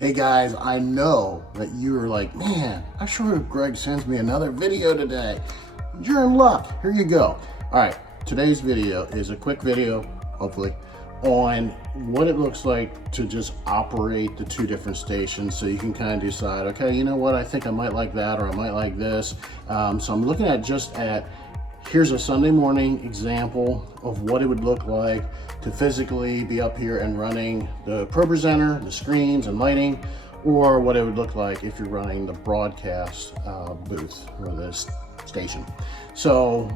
Hey guys, I know that you are like, man, I sure hope Greg sends me another video today. You're in luck. Here you go. All right, today's video is a quick video, hopefully, on what it looks like to just operate the two different stations, so you can kind of decide, okay, you know what, I think I might like that, or I might like this. So I'm looking at here's a Sunday morning example of what it would look like to physically be up here and running the Pro Presenter, the screens and lighting, or what it would look like if you're running the broadcast booth or this station. So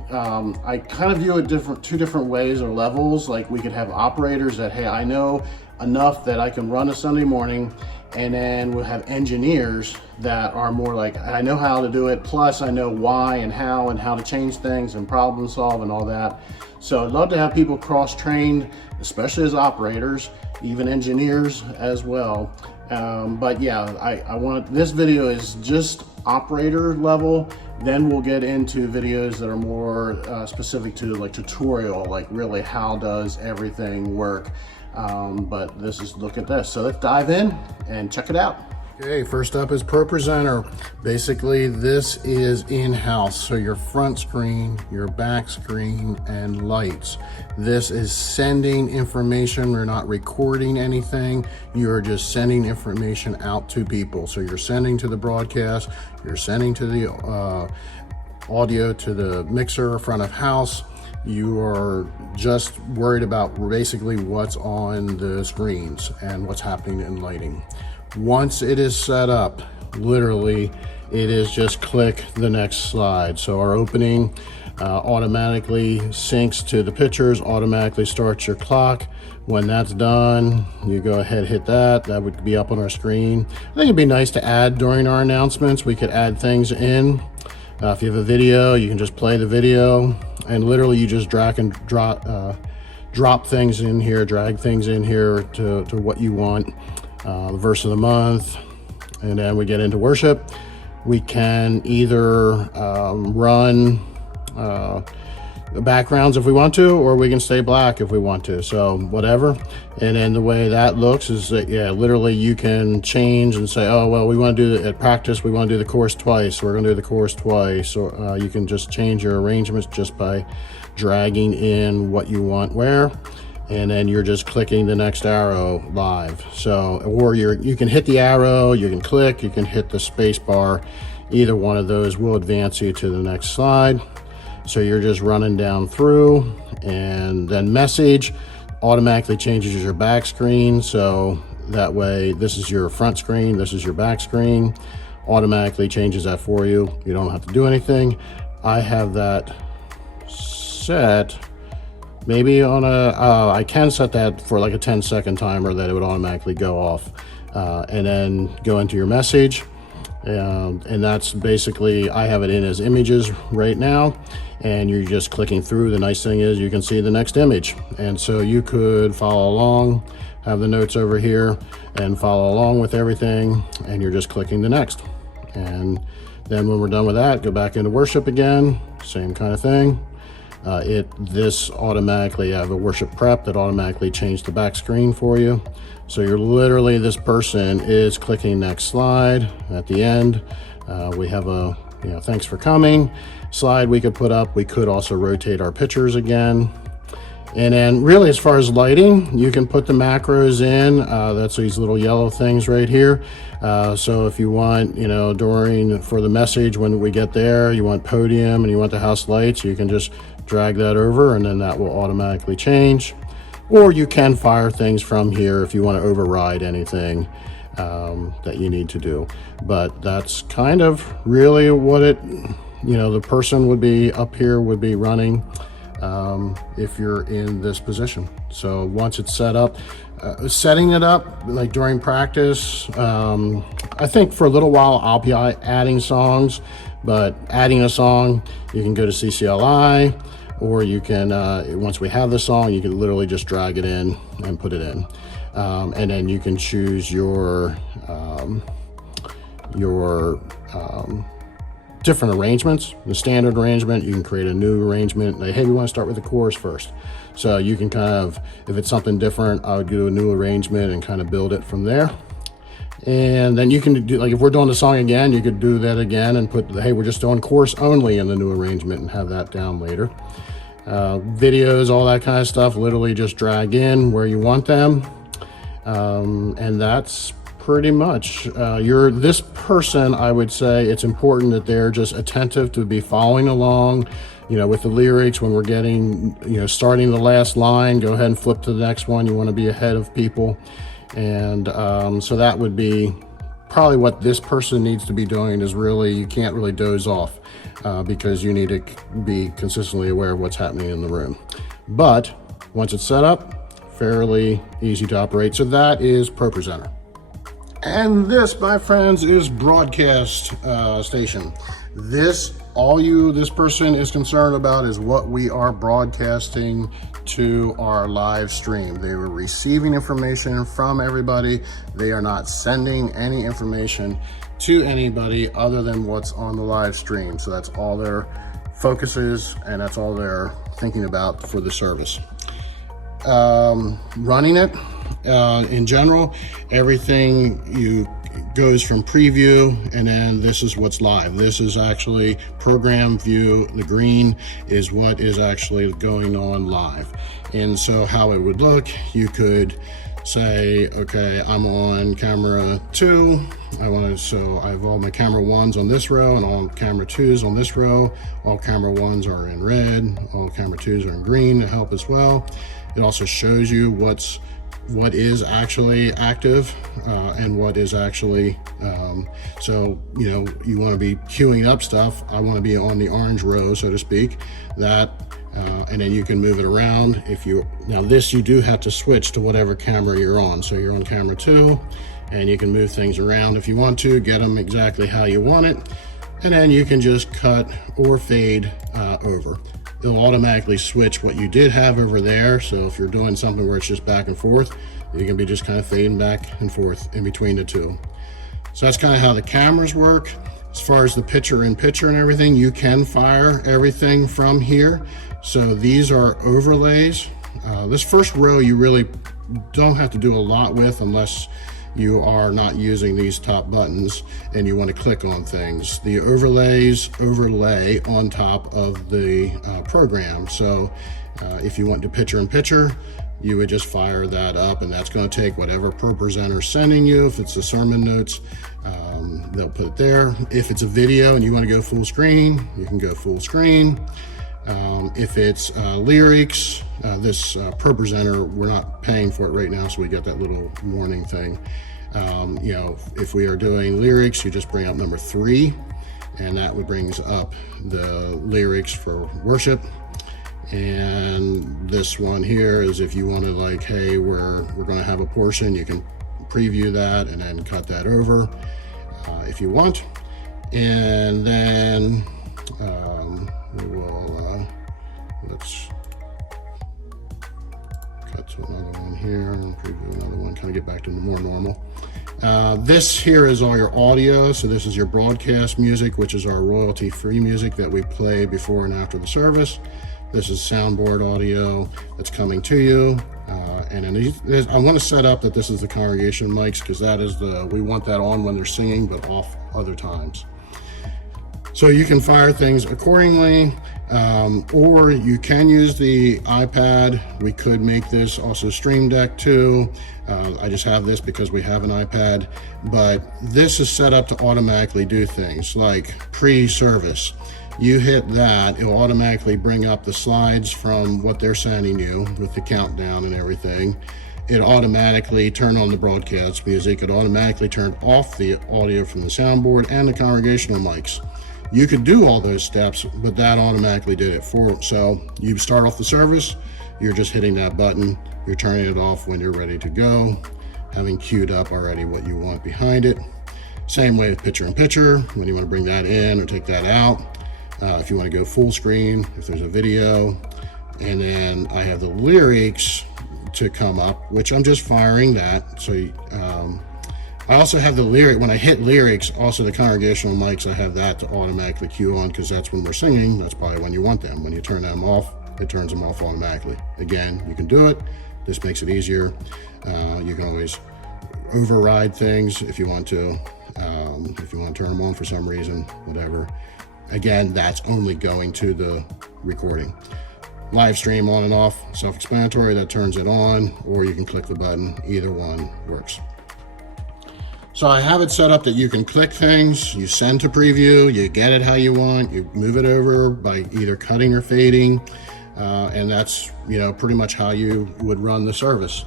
I kind of view it two different ways or levels. Like, we could have operators that, hey, I know enough that I can run a Sunday morning, and then we'll have engineers that are more like, I know how to do it, plus I know why and how to change things and problem solve and all that. So I'd love to have people cross-trained, especially as operators, even engineers as well. But yeah, I want, this video is just operator level. Then we'll get into videos that are more specific to like tutorial, like really how does everything work. But this is, look at this. So let's dive in and check it out. Okay, first up is Pro Presenter. Basically, this is in-house. So your front screen, your back screen, and lights. This is sending information. We're not recording anything. You're just sending information out to people. So you're sending to the broadcast, you're sending to the audio to the mixer, front of house. You are just worried about basically what's on the screens and what's happening in lighting. Once it is set up, literally, it is just click the next slide. So our opening automatically syncs to the pictures, automatically starts your clock. When that's done, you go ahead, hit that. That would be up on our screen. I think it'd be nice to add during our announcements. We could add things in. If you have a video, you can just play the video, and literally you just drag and drop things in here, drag things in here to what you want. The verse of the month, and then we get into worship. We can either run the backgrounds if we want to, or we can stay black if we want to, so whatever. And then the way that looks is that, yeah, literally you can change and say, oh, well, we want to do at practice, we want to do the chorus twice, so we're going to do the chorus twice. Or you can just change your arrangements just by dragging in what you want where, and then you're just clicking the next arrow live. So, or you can hit the arrow, you can click, you can hit the space bar. Either one of those will advance you to the next slide. So you're just running down through, and then message automatically changes your back screen. So that way, this is your front screen, this is your back screen. Automatically changes that for you. You don't have to do anything. I have that set maybe on I can set that for like a 10-second timer that it would automatically go off, and then go into your message. And that's basically, I have it in as images right now, and you're just clicking through. The nice thing is you can see the next image, and so you could follow along, have the notes over here and follow along with everything, and you're just clicking the next. And then when we're done with that, go back into worship again, same kind of thing. This automatically have a worship prep that automatically changed the back screen for you. So you're literally, this person is clicking next slide. At the end, we have a, thanks for coming slide we could put up. We could also rotate our pictures again. And then really, as far as lighting, you can put the macros in. That's these little yellow things right here. So if you want, for the message, when we get there, you want podium and you want the house lights, you can just drag that over, and then that will automatically change. Or you can fire things from here if you want to override anything that you need to do. But that's kind of really what the person would be up here, would be running if you're in this position. So once it's set up, setting it up like during practice, I think for a little while I'll be adding songs, but adding a song, you can go to CCLI, or you can, once we have the song, you can literally just drag it in and put it in. And then you can choose your different arrangements. The standard arrangement, you can create a new arrangement. Like, hey, we want to start with the chorus first. So you can kind of, if it's something different, I would do a new arrangement and kind of build it from there. And then you can do, like if we're doing the song again, you could do that again and put, hey, we're just doing chorus only in the new arrangement and have that down later. Videos, all that kind of stuff, literally just drag in where you want them. And that's pretty much, this person, I would say it's important that they're just attentive to be following along, with the lyrics. When we're getting, starting the last line, go ahead and flip to the next one. You want to be ahead of people. And so that would be probably what this person needs to be doing, is really, you can't really doze off because you need to be consistently aware of what's happening in the room. But once it's set up, fairly easy to operate. So that is ProPresenter. And this, my friends, is broadcast station. This person is concerned about is what we are broadcasting to our live stream. They were receiving information from everybody. They are not sending any information to anybody other than what's on the live stream. So that's all their focus is, and that's all they're thinking about for the service. Running it, in general, everything goes from preview, and then this is what's live. This is actually program view. The green is what is actually going on live. And so how it would look, you could say, okay, I'm on camera 2. So I have all my camera 1s on this row and all camera 2s on this row. All camera 1s are in red, all camera 2s are in green to help as well. It also shows you what is actually active and what is actually, so you want to be queuing up stuff. I want to be on the orange row, so to speak, and then you can move it around. Now this, you do have to switch to whatever camera you're on. So you're on camera 2, and you can move things around if you want to, get them exactly how you want it. And then you can just cut or fade over. It'll automatically switch what you did have over there. So if you're doing something where it's just back and forth, you can be just kind of fading back and forth in between the two. So that's kind of how the cameras work. As far as the picture-in-picture and everything, you can fire everything from here. So these are overlays. This first row you really don't have to do a lot with unless you are not using these top buttons and you want to click on things. The overlays overlay on top of the program. So if you want to picture-in-picture, you would just fire that up, and that's going to take whatever ProPresenter is sending you. If it's the sermon notes, they'll put it there. If it's a video and you want to go full screen, you can go full screen. If it's lyrics, this ProPresenter, we're not paying for it right now, so we got that little warning thing. If we are doing lyrics, you just bring up number 3, and that would brings up the lyrics for worship. And this one here is if you want to, like, hey, we're going to have a portion, you can preview that and then cut that over if you want. And then we will let's cut to another one here and preview another one, kind of get back to more normal. This here is all your audio. So this is your broadcast music, which is our royalty-free music that we play before and after the service. This is soundboard audio that's coming to you. And then I want to set up that this is the congregation mics, because that is we want that on when they're singing, but off other times. So you can fire things accordingly, or you can use the iPad. We could make this also Stream Deck too. I just have this because we have an iPad, but this is set up to automatically do things like pre-service. You hit that, it'll automatically bring up the slides from what they're sending you with the countdown and everything. It automatically turn on the broadcast music. It automatically turned off the audio from the soundboard and the congregational mics. You could do all those steps, but that automatically did it for. So you start off the service, you're just hitting that button, you're turning it off when you're ready to go, having queued up already what you want behind it. Same way with picture-in-picture, when you want to bring that in or take that out. If you want to go full screen, if there's a video. And then I have the lyrics to come up, which I'm just firing that. So I also have the lyric, when I hit lyrics, also the congregational mics, I have that to automatically cue on, because that's when we're singing. That's probably when you want them. When you turn them off, it turns them off automatically. Again, you can do it. This makes it easier. You can always override things if you want to. If you want to turn them on for some reason, whatever. Again, that's only going to the recording. Live stream on and off, self-explanatory, that turns it on, or you can click the button. Either one works. So I have it set up that you can click things, you send to preview, you get it how you want, you move it over by either cutting or fading, and that's, you know, pretty much how you would run the service.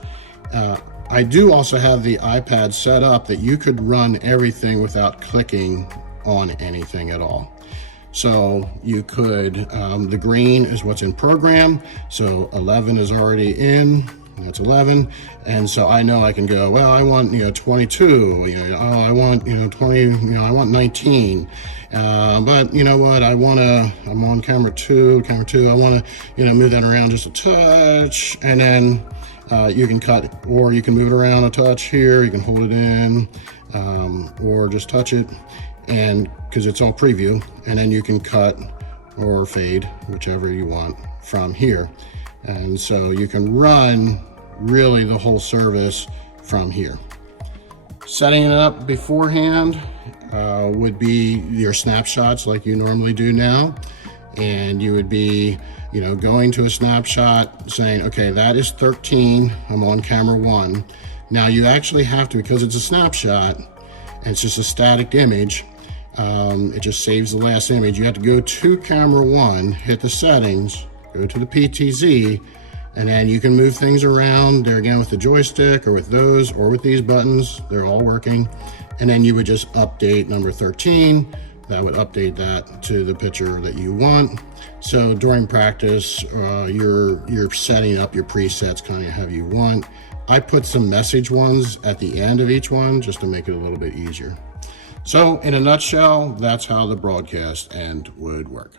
I do also have the iPad set up that you could run everything without clicking on anything at all. So you could, the green is what's in program, so 11 is already in, that's 11, and so I know I can go, well, I want, you know, 22, you know, oh, I want, you know, 20, you know, I want 19, but you know what, I'm on camera two, I want to, you know, move that around just a touch, and then you can cut, or you can move it around a touch here, you can hold it in, or just touch it, and because it's all preview, and then you can cut or fade, whichever you want from here. And so you can run really the whole service from here. Setting it up beforehand would be your snapshots like you normally do now. And you would be, you know, going to a snapshot saying, okay, that is 13, I'm on camera 1. Now you actually have to, because it's a snapshot and it's just a static image, it just saves the last image. You have to go to camera 1, hit the settings, go to the PTZ, and then you can move things around there again with the joystick or with those or with these buttons. They're all working. And then you would just update number 13. That would update that to the picture that you want. So during practice, you're setting up your presets kind of how you want. I put some message ones at the end of each one just to make it a little bit easier. So in a nutshell, that's how the broadcast end would work.